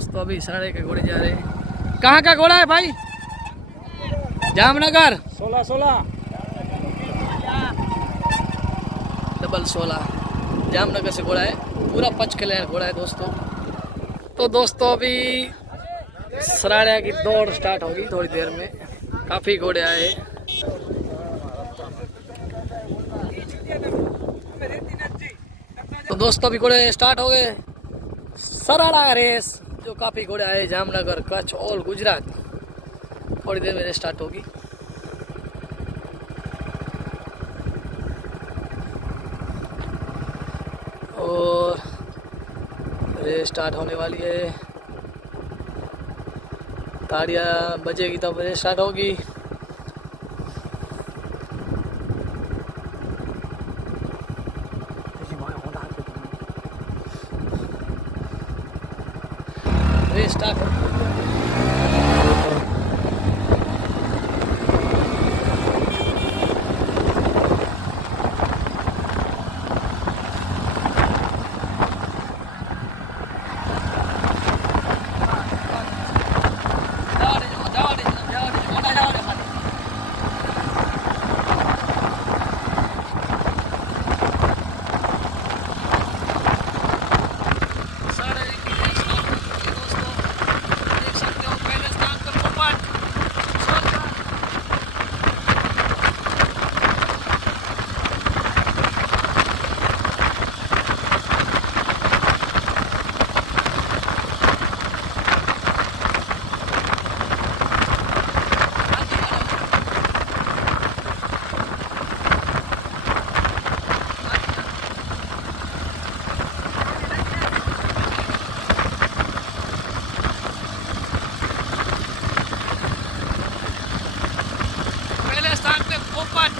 दोस्तों अभी सराड़े के घोड़े जा रहे हैं। कहाँ का घोड़ा है भाई? जामनगर 16 डबल 16 जामनगर से घोड़ा है। पूरा पच के लायक घोड़ा है दोस्तों। तो दोस्तों अभी सराड़े की दौड़ स्टार्ट होगी थोड़ी देर में। काफी घोड़े आए। तो दोस्तों अभी घोड़े स्टार्ट हो गए। सराड़ा रेस जो काफी घोड़े आए जामनगर, कच्छ और गुजरात। थोड़ी देर में स्टार्ट होगी। और रेस स्टार्ट होने वाली है। ताड़ियाँ बजेगी तब रेस स्टार्ट होगी। रेस स्टार्ट हो पोपट।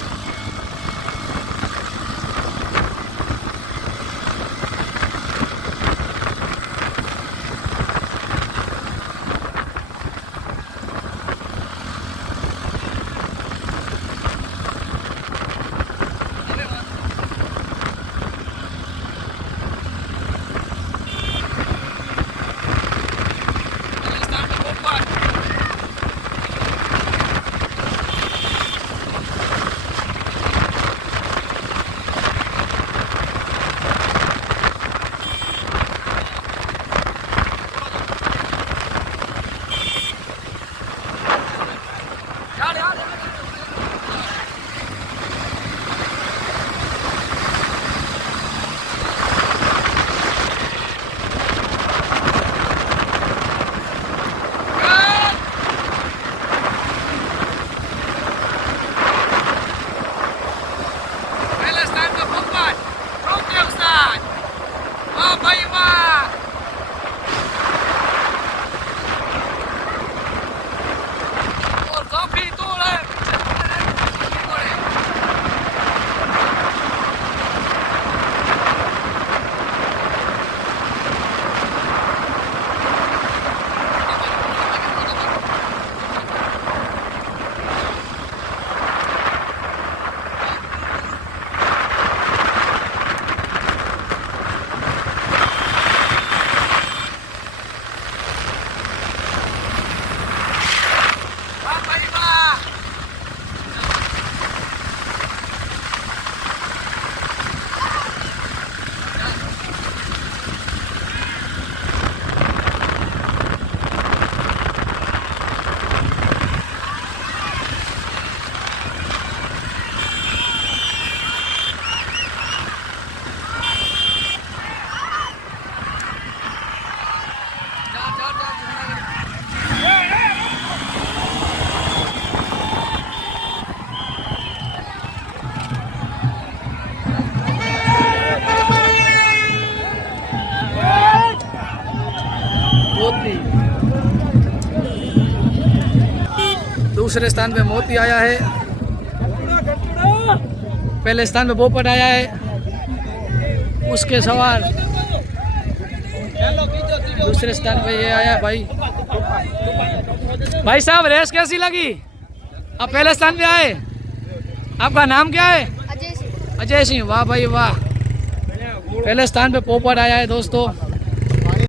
दूसरे स्थान पे मोती आया है। पहले स्थान पे पोपट आया है। उसके सवार दूसरे स्थान पे ये आया भाई। भाई साहब रेस कैसी लगी? आप पहले स्थान पे आए। आपका नाम क्या है? अजय सिंह। वाह भाई वाह। पहले स्थान पे पोपट आया है दोस्तों।